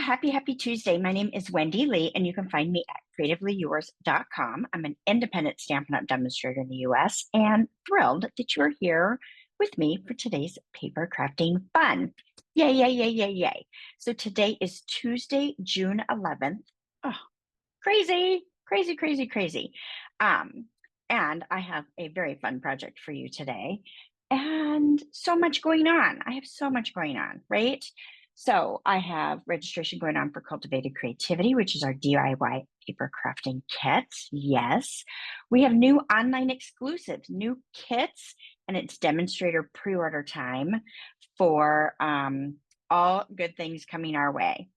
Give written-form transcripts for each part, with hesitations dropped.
Happy Tuesday. My name is Wendy Lee, and you can find me at creativeleeyours.com. I'm an independent Stampin' Up! Demonstrator in the US, and thrilled that you're here with me for today's paper crafting fun. Yay, yay, yay, yay, yay. So today is Tuesday, June 11th. Oh, crazy, crazy, crazy, crazy. Um, and I have a very fun project for you today, and so much going on. I have so much going on, right? So I have registration going on for Cultivated Creativity, which is our DIY paper crafting kit. Yes, we have new online exclusives, new kits, and it's demonstrator pre-order time for all good things coming our way.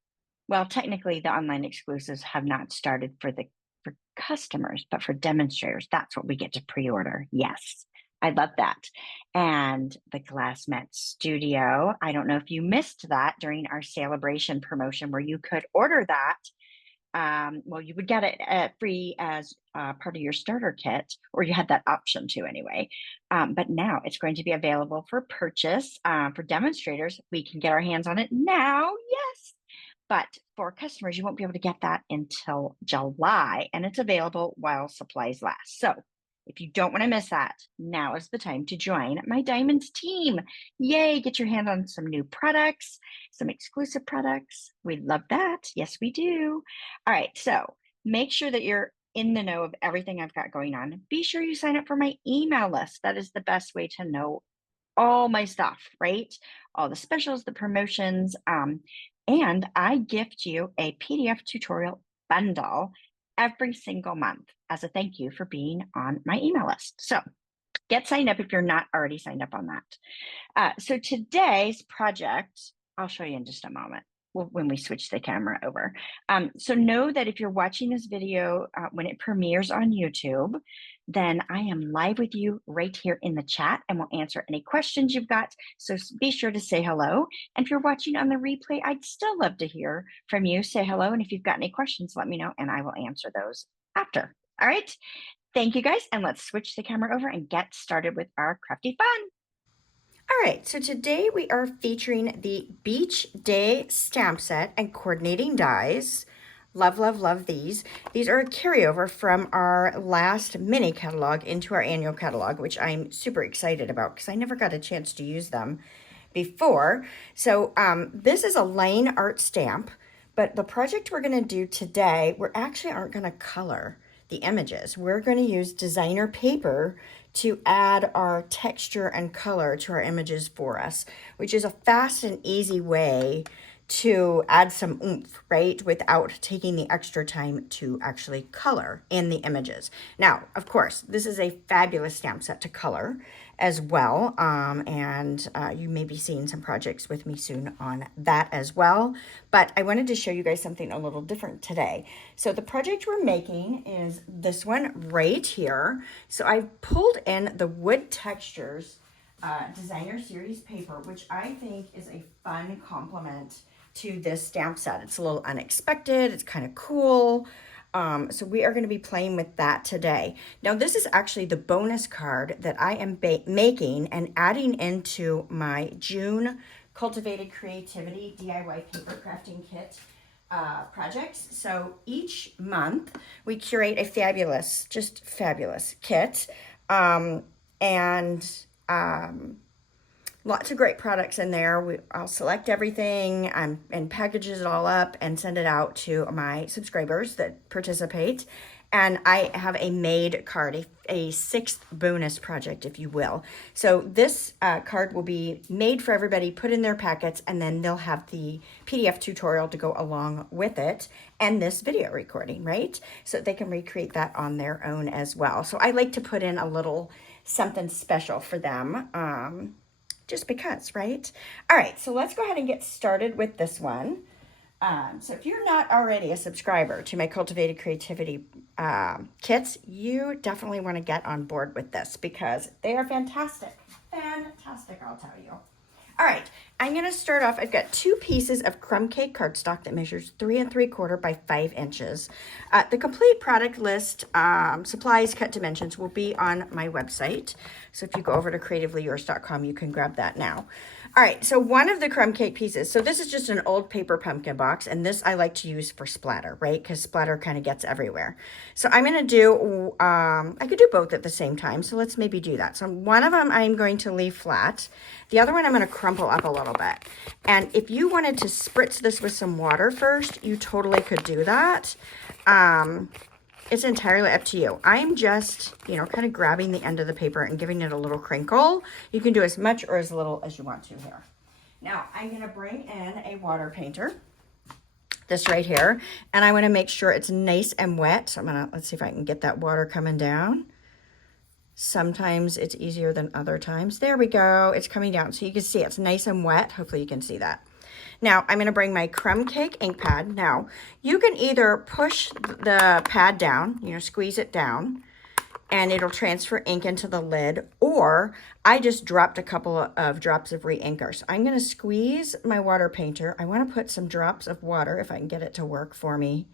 Well, technically, the online exclusives have not started for customers, but for demonstrators, that's what we get to pre-order. Yes, I love that. And the Glass Mat Studio, I don't know if you missed that during our celebration promotion where you could order that. Well, you would get it free as part of your starter kit, or you had that option to anyway. But now it's going to be available for purchase for demonstrators. We can get our hands on it now. Yes. But for customers, you won't be able to get that until July, and it's available while supplies last. So if you don't want to miss that, now is the time to join my Diamonds team. Yay, get your hand on some new products, some exclusive products. We love that. Yes, we do. All right, so make sure that you're in the know of everything I've got going on. Be sure you sign up for my email list. That is the best way to know all my stuff, right? All the specials, the promotions, and I gift you a PDF tutorial bundle every single month as a thank you for being on my email list. So get signed up if you're not already signed up on that. So today's project, I'll show you in just a moment when we switch the camera over. So know that if you're watching this video when it premieres on YouTube, then I am live with you right here in the chat and will answer any questions you've got. So be sure to say hello. And if you're watching on the replay, I'd still love to hear from you. Say hello. And if you've got any questions, let me know and I will answer those after. All right. Thank you guys. And let's switch the camera over and get started with our crafty fun. All right, so today we are featuring the Beach Day stamp set and coordinating dies. Love, love, love these. These are a carryover from our last mini catalog into our annual catalog, which I'm super excited about because I never got a chance to use them before. So this is a line art stamp, but the project we're going to do today, we actually aren't going to color the images. We're going to use designer paper to add our texture and color to our images for us, which is a fast and easy way to add some oomph, right, without taking the extra time to actually color in the images. Now, of course, this is a fabulous stamp set to color as well, and you may be seeing some projects with me soon on that as well, but I wanted to show you guys something a little different today. So the project we're making is this one right here. So I've pulled in the Wood Textures Designer Series paper, which I think is a fun complement to this stamp set. It's a little unexpected. It's kind of cool. So we are going to be playing with that today. Now, this is actually the bonus card that I am making and adding into my June Cultivated Creativity DIY paper crafting kit projects. So each month we curate a fabulous, just fabulous kit. Lots of great products in there. I'll select everything and packages it all up and send it out to my subscribers that participate. And I have a made card, a sixth bonus project, if you will. So this card will be made for everybody, put in their packets, and then they'll have the PDF tutorial to go along with it and this video recording, right? So they can recreate that on their own as well. So I like to put in a little something special for them. Just because, right? All right, so let's go ahead and get started with this one. So if you're not already a subscriber to my Cultivated Creativity kits, you definitely want to get on board with this because they are fantastic. Fantastic, I'll tell you. All right, I'm going to start off. I've got 2 pieces of crumb cake cardstock that measures 3 3/4 by 5 inches. The complete product list, supplies, cut dimensions will be on my website. So if you go over to creativeleeyours.com, you can grab that now. All right, so one of the crumb cake pieces, so this is just an old paper pumpkin box, and this I like to use for splatter, right? Because splatter kind of gets everywhere. So I'm going to do, I could do both at the same time, so let's maybe do that. So one of them I'm going to leave flat. The other one I'm going to crumple up a little bit. And if you wanted to spritz this with some water first, you totally could do that. It's entirely up to you. I'm just, you know, kind of grabbing the end of the paper and giving it a little crinkle. You can do as much or as little as you want to here. Now, I'm going to bring in a water painter, this right here, and I want to make sure it's nice and wet. So I'm going to, let's see if I can get that water coming down. Sometimes it's easier than other times. There we go. It's coming down. So you can see it's nice and wet. Hopefully you can see that. Now, I'm going to bring my crumb cake ink pad. Now, you can either push the pad down, you know, squeeze it down, and it'll transfer ink into the lid, or I just dropped a couple of drops of re-inker. So I'm going to squeeze my water painter. I want to put some drops of water, if I can get it to work for me.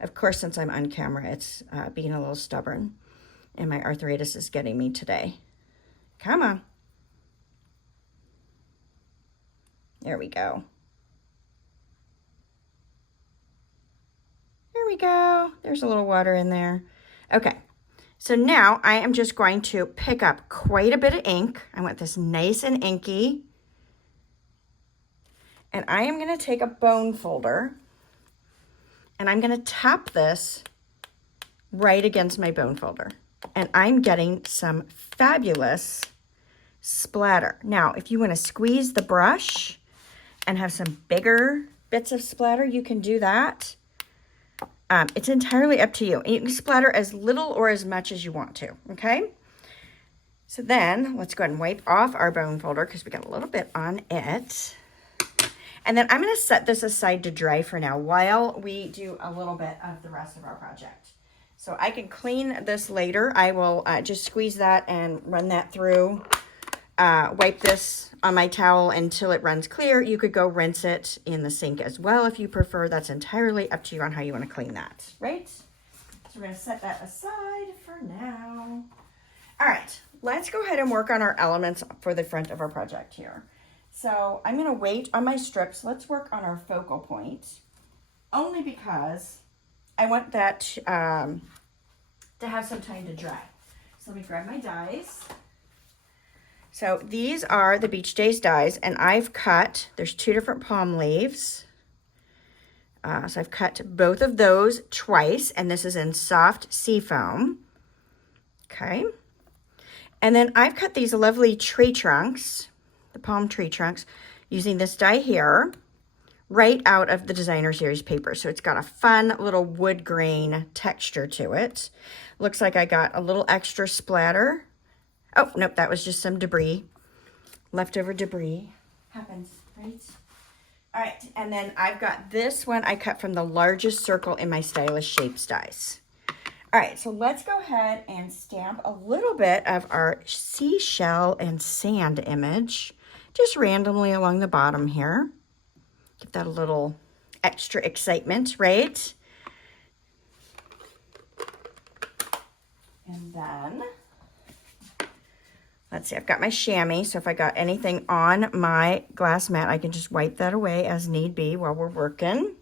Of course, since I'm on camera, it's being a little stubborn, and my arthritis is getting me today. Come on. There we go. There we go. There's a little water in there. Okay, so now I am just going to pick up quite a bit of ink. I want this nice and inky. And I am going to take a bone folder and I'm going to tap this right against my bone folder. And I'm getting some fabulous splatter. Now, if you want to squeeze the brush and have some bigger bits of splatter, you can do that. It's entirely up to you. And you can splatter as little or as much as you want to, okay? So then, let's go ahead and wipe off our bone folder because we got a little bit on it. And then I'm going to set this aside to dry for now while we do a little bit of the rest of our project. So I can clean this later. I will just squeeze that and run that through. Wipe this on my towel until it runs clear. You could go rinse it in the sink as well if you prefer. That's entirely up to you on how you want to clean that, right? So we're going to set that aside for now. All right, let's go ahead and work on our elements for the front of our project here. So I'm going to wait on my strips. Let's work on our focal point, only because I want that to have some time to dry. So let me grab my dies. So these are the Beach Days dies, and I've cut, there's 2 different palm leaves. So I've cut both of those twice, and this is in soft sea foam. Okay. And then I've cut these lovely tree trunks, the palm tree trunks, using this die here, right out of the Designer Series paper. So it's got a fun little wood grain texture to it. Looks like I got a little extra splatter. Oh, nope, that was just some debris, leftover debris. Happens, right? All right, and then I've got this one I cut from the largest circle in my Stylish Shapes dies. All right, so let's go ahead and stamp a little bit of our seashell and sand image, just randomly along the bottom here. Give that a little extra excitement, right? And then, let's see, I've got my chamois, so if I got anything on my glass mat, I can just wipe that away as need be while we're working.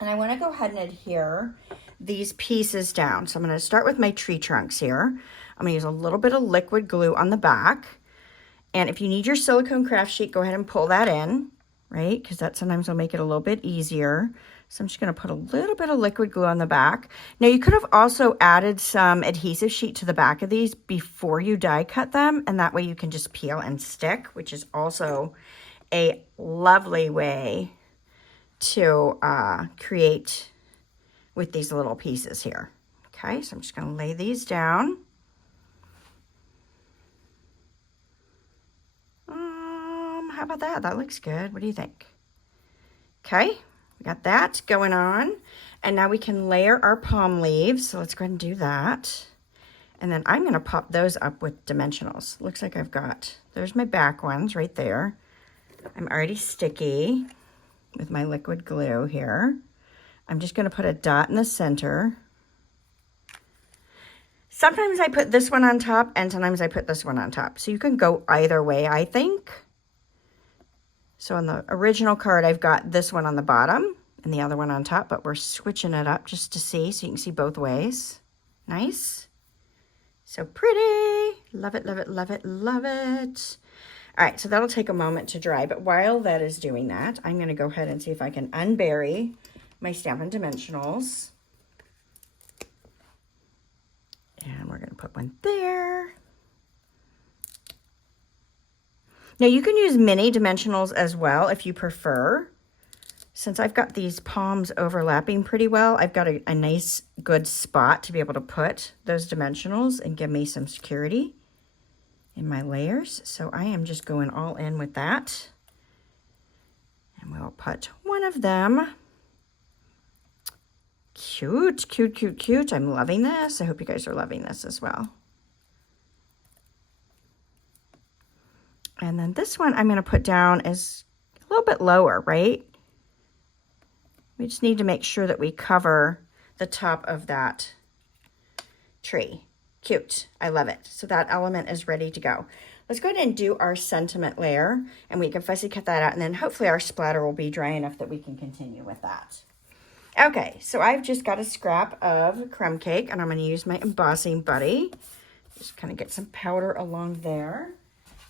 And I want to go ahead and adhere these pieces down. So I'm going to start with my tree trunks here. I'm going to use a little bit of liquid glue on the back. And if you need your silicone craft sheet, go ahead and pull that in, right? Because that sometimes will make it a little bit easier. So I'm just going to put a little bit of liquid glue on the back. Now you could have also added some adhesive sheet to the back of these before you die cut them, and that way you can just peel and stick, which is also a lovely way to create with these little pieces here. Okay, so I'm just going to lay these down. How about that? That looks good. What do you think? Okay, we got that going on. And now we can layer our palm leaves. So let's go ahead and do that. And then I'm going to pop those up with dimensionals. Looks like I've got, there's my back ones right there. I'm already sticky with my liquid glue here. I'm just going to put a dot in the center. Sometimes I put this one on top and sometimes I put this one on top. So you can go either way, I think. So on the original card, I've got this one on the bottom and the other one on top, but we're switching it up just to see, so you can see both ways. Nice. So pretty. Love it, love it, love it, love it. All right, so that'll take a moment to dry, but while that is doing that, I'm going to go ahead and see if I can unbury my Stampin' Dimensionals. And we're going to put one there. Now you can use mini dimensionals as well if you prefer. Since I've got these palms overlapping pretty well, I've got a nice good spot to be able to put those dimensionals and give me some security in my layers. So I am just going all in with that. And we'll put one of them. Cute, cute, cute, cute. I'm loving this. I hope you guys are loving this as well. And then this one I'm going to put down as a little bit lower, right? We just need to make sure that we cover the top of that tree. Cute. I love it. So that element is ready to go. Let's go ahead and do our sentiment layer, and we can fussy cut that out, and then hopefully our splatter will be dry enough that we can continue with that. Okay, so I've just got a scrap of crumb cake, and I'm going to use my embossing buddy. Just kind of get some powder along there.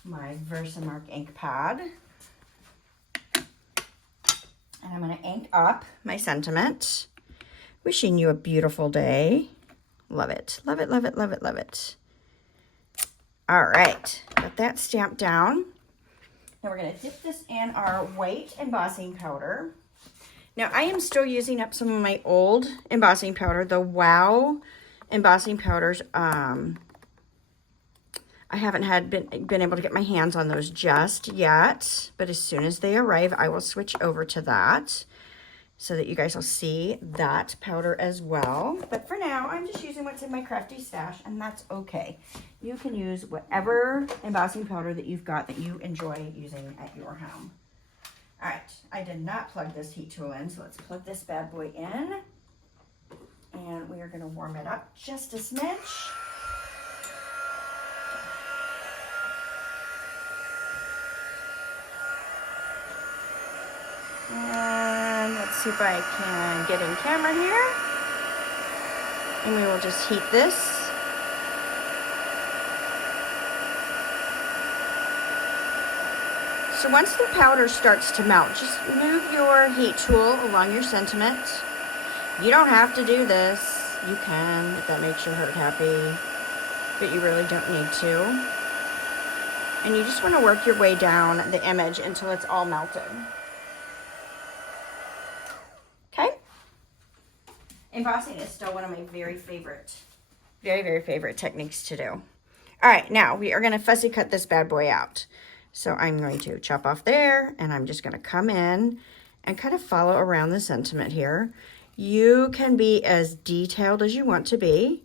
My Versamark ink pad. And I'm going to ink up my sentiment. Wishing you a beautiful day. Love it. Love it, love it, love it, love it. All right. Got that stamped down. Now we're going to dip this in our white embossing powder. Now I am still using up some of my old embossing powder. The Wow embossing powders. I haven't been able to get my hands on those just yet, but as soon as they arrive, I will switch over to that so that you guys will see that powder as well. But for now, I'm just using what's in my crafty stash, and that's okay. You can use whatever embossing powder that you've got that you enjoy using at your home. All right, I did not plug this heat tool in, so let's plug this bad boy in. And we are going to warm it up just a smidge. And let's see if I can get in camera here. And we will just heat this. So once the powder starts to melt, just move your heat tool along your sentiment. You don't have to do this. You can, if that makes your heart happy, but you really don't need to. And you just want to work your way down the image until it's all melted. Okay? Embossing is still one of my very favorite techniques to do. All right, now we are going to fussy cut this bad boy out. So I'm going to chop off there, and I'm just going to come in and kind of follow around the sentiment here. You can be as detailed as you want to be.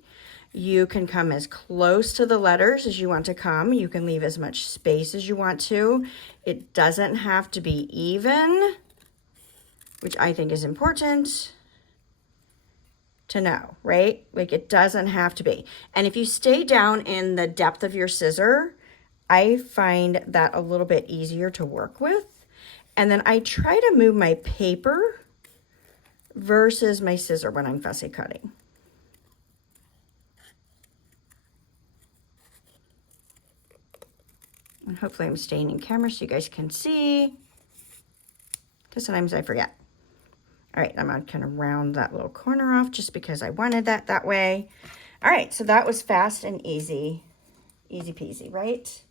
You can come as close to the letters as you want to come. You can leave as much space as you want to. It doesn't have to be even, which I think is important to know, right? Like, it doesn't have to be. And if you stay down in the depth of your scissor, I find that a little bit easier to work with. And then I try to move my paper versus my scissor when I'm fussy cutting. And hopefully I'm staying in camera so you guys can see, because sometimes I forget. All right, I'm going to kind of round that little corner off just because I wanted that way. All right, so that was fast and easy. Easy peasy, right?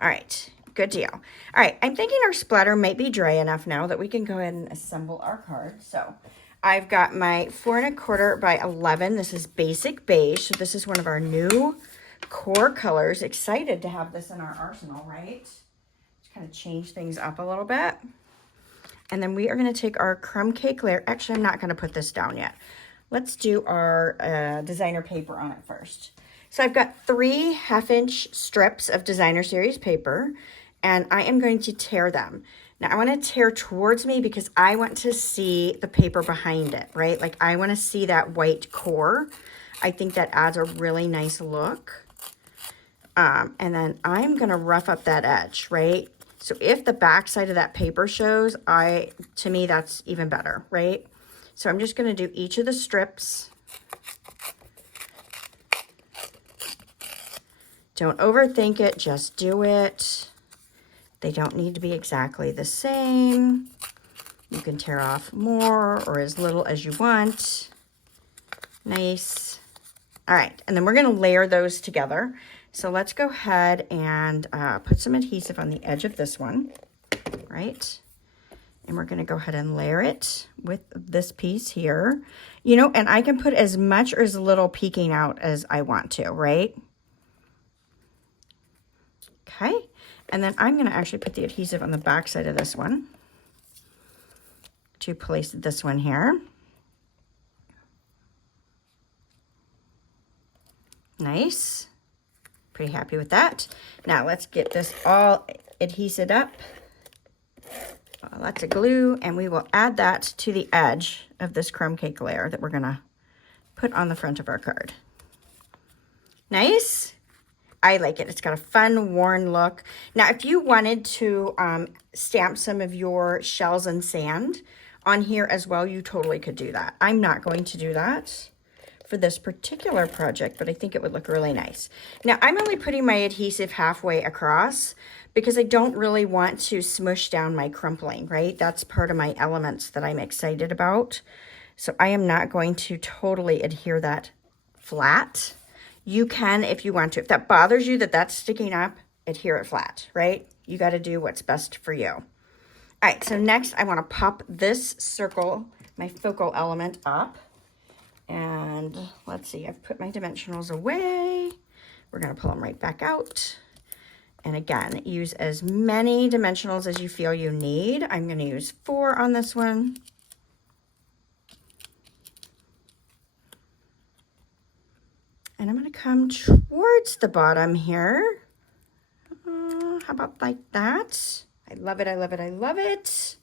All right, good deal. All right, I'm thinking our splatter might be dry enough now that we can go ahead and assemble our card. So I've got my 4 1/4 by 11. This is basic beige. So this is one of our new core colors. Excited to have this in our arsenal, right? Just kind of change things up a little bit. And then we are going to take our crumb cake layer. Actually, I'm not going to put this down yet. Let's do our designer paper on it first. So I've got 3 1/2-inch strips of designer series paper, and I am going to tear them. Now I want to tear towards me because I want to see the paper behind it, right? Like, I want to see that white core. I think that adds a really nice look. And then I'm going to rough up that edge, right? So if the back side of that paper shows, to me, that's even better, right? So I'm just going to do each of the strips. Don't overthink it, just do it. They don't need to be exactly the same. You can tear off more or as little as you want. Nice. All right, and then we're going to layer those together. So let's go ahead and put some adhesive on the edge of this one, right? And we're going to go ahead and layer it with this piece here. You know, and I can put as much or as little peeking out as I want to, right? Okay, and then I'm going to actually put the adhesive on the back side of this one to place this one here. Nice. Pretty happy with that. Now let's get this all adhesed up. Lots of glue, and we will add that to the edge of this crumb cake layer that we're going to put on the front of our card. Nice. I like it. It's got a fun, worn look. Now, if you wanted to stamp some of your shells and sand on here as well, you totally could do that. I'm not going to do that for this particular project, but I think it would look really nice. Now, I'm only putting my adhesive halfway across because I don't really want to smush down my crumpling, right? That's part of my elements that I'm excited about. So I am not going to totally adhere that flat. You can if you want to. If that bothers you that that's sticking up, adhere it flat, right? You got to do what's best for you. All right, so next I want to pop this circle, my focal element, up. And let's see, I've put my dimensionals away. We're going to pull them right back out. And again, use as many dimensionals as you feel you need. I'm going to use 4 on this one. And I'm going to come towards the bottom here. How about like that? I love it, I love it, I love it.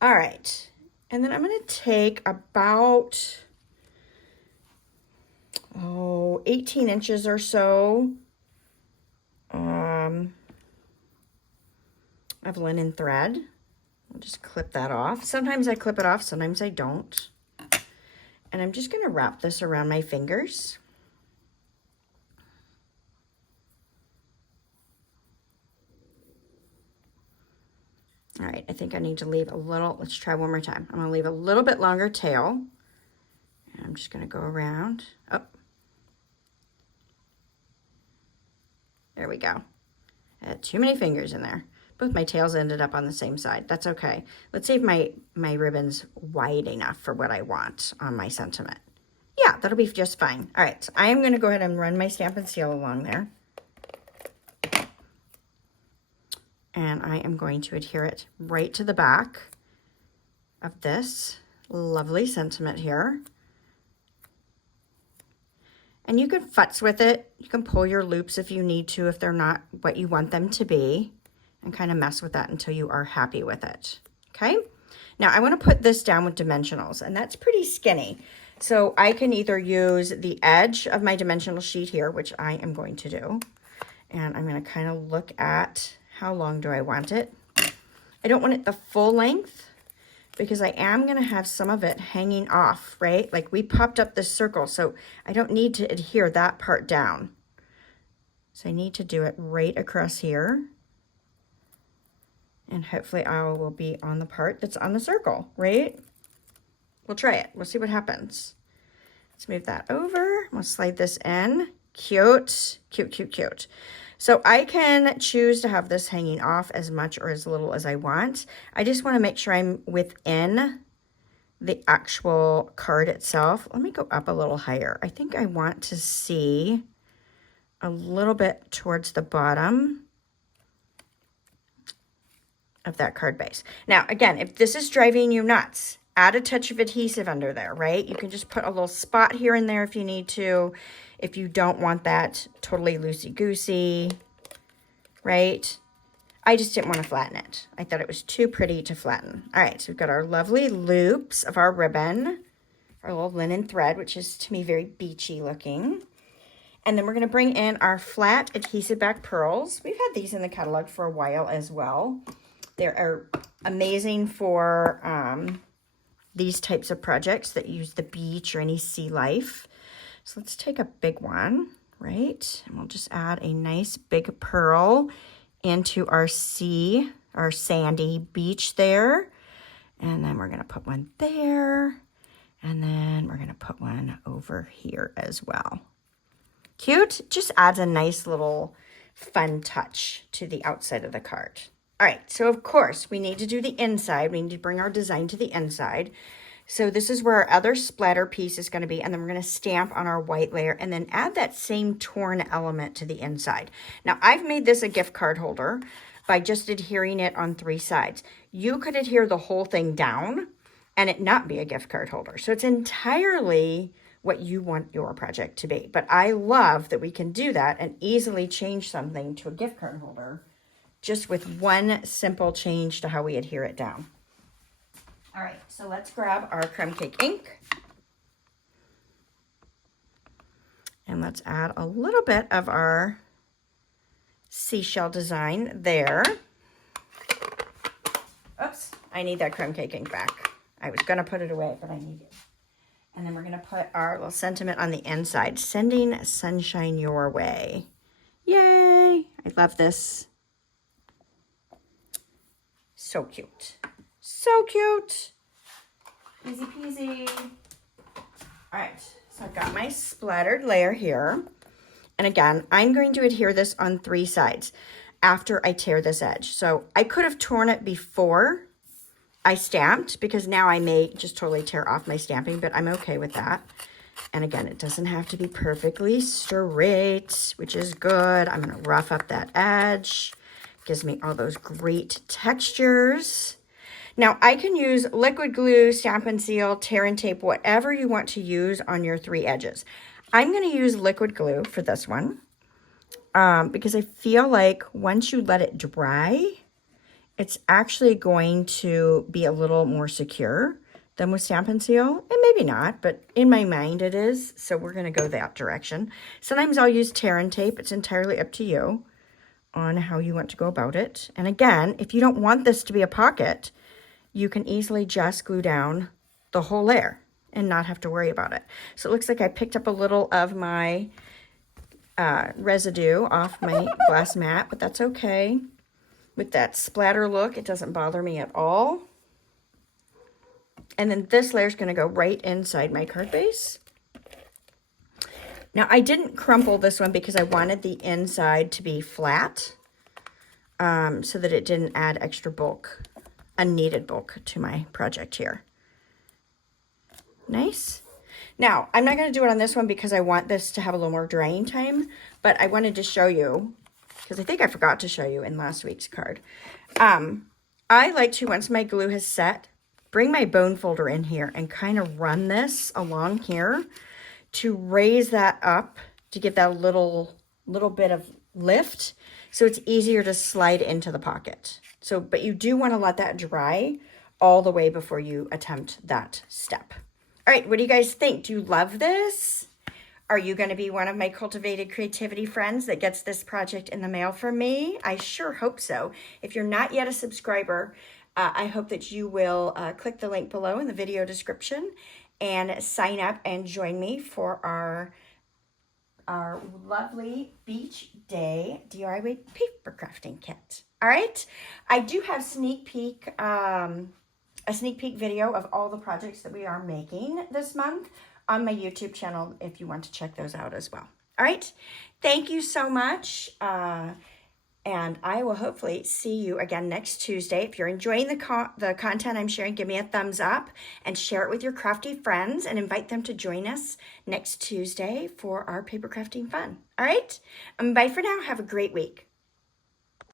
All right. And then I'm going to take about 18 inches or so of linen thread. I'll just clip that off. Sometimes I clip it off, sometimes I don't. And I'm just going to wrap this around my fingers. All right, I think I need to leave a little, let's try one more time. I'm going to leave a little bit longer tail. And I'm just going to go around. Oh, there we go. I had too many fingers in there. Both my tails ended up on the same side. That's okay. Let's see if my ribbon's wide enough for what I want on my sentiment. Yeah, that'll be just fine. All right, so I am going to go ahead and run my Stampin' Seal along there. And I am going to adhere it right to the back of this lovely sentiment here. And you can futz with it. You can pull your loops if you need to, if they're not what you want them to be, and kind of mess with that until you are happy with it. Okay. Now I want to put this down with dimensionals, and that's pretty skinny. So I can either use the edge of my dimensional sheet here, which I am going to do. And I'm going to kind of look at how long do I want it. I don't want it the full length, because I am going to have some of it hanging off, right? Like we popped up this circle, so I don't need to adhere that part down. So I need to do it right across here. And hopefully I will be on the part that's on the circle, right? We'll try it. We'll see what happens. Let's move that over. We'll slide this in. Cute, cute, cute, cute. So I can choose to have this hanging off as much or as little as I want. I just want to make sure I'm within the actual card itself. Let me go up a little higher. I think I want to see a little bit towards the bottom of that card base. Now, again, if this is driving you nuts, add a touch of adhesive under there, right? You can just put a little spot here and there if you need to. If you don't want that totally loosey-goosey, right? I just didn't want to flatten it. I thought it was too pretty to flatten. All right, so we've got our lovely loops of our ribbon, our little linen thread, which is to me very beachy looking. And then we're going to bring in our flat adhesive back pearls. We've had these in the catalog for a while as well. They are amazing for these types of projects that use the beach or any sea life. So let's take a big one, right? And we'll just add a nice big pearl into our sandy beach there. And then we're going to put one there. And then we're going to put one over here as well. Cute. Just adds a nice little fun touch to the outside of the card. All right, so of course we need to do the inside. We need to bring our design to the inside. So this is where our other splatter piece is going to be, and then we're going to stamp on our white layer and then add that same torn element to the inside. Now I've made this a gift card holder by just adhering it on 3 sides. You could adhere the whole thing down and it not be a gift card holder. So it's entirely what you want your project to be. But I love that we can do that and easily change something to a gift card holder just with one simple change to how we adhere it down. All right, so let's grab our crumb cake ink. And let's add a little bit of our seashell design there. Oops, I need that crumb cake ink back. I was gonna put it away, but I need it. And then we're gonna put our little sentiment on the inside, sending sunshine your way. Yay, I love this. So cute. So cute. Easy peasy. All right, so I've got my splattered layer here. And again, I'm going to adhere this on 3 sides after I tear this edge. So I could have torn it before I stamped because now I may just totally tear off my stamping, but I'm okay with that. And again, it doesn't have to be perfectly straight, which is good. I'm gonna rough up that edge. Gives me all those great textures. Now I can use liquid glue, Stampin' Seal, tear and tape, whatever you want to use on your 3 edges. I'm gonna use liquid glue for this one because I feel like once you let it dry, it's actually going to be a little more secure than with Stampin' Seal. And maybe not, but in my mind it is. So we're gonna go that direction. Sometimes I'll use tear and tape. It's entirely up to you on how you want to go about it. And again, if you don't want this to be a pocket, you can easily just glue down the whole layer and not have to worry about it. So it looks like I picked up a little of my residue off my glass mat, but that's okay. With that splatter look, it doesn't bother me at all. And then this layer is going to go right inside my card base. Now I didn't crumple this one because I wanted the inside to be flat so that it didn't add extra bulk, unneeded bulk to my project here. Nice. Now I'm not going to do it on this one because I want this to have a little more drying time, but I wanted to show you because I think I forgot to show you in last week's card. I like to, once my glue has set, bring my bone folder in here and kind of run this along here to raise that up to give that little bit of lift so it's easier to slide into the pocket. So, but you do want to let that dry all the way before you attempt that step. All right, what do you guys think? Do you love this? Are you going to be one of my cultivated creativity friends that gets this project in the mail from me? I sure hope so. If you're not yet a subscriber, I hope that you will click the link below in the video description and sign up and join me for our lovely beach day DIY paper crafting kit. All right, I do have a sneak peek video of all the projects that we are making this month on my YouTube channel if you want to check those out as well. All right, thank you so much. And I will hopefully see you again next Tuesday. If you're enjoying the content I'm sharing, give me a thumbs up and share it with your crafty friends and invite them to join us next Tuesday for our paper crafting fun. All right, bye for now. Have a great week.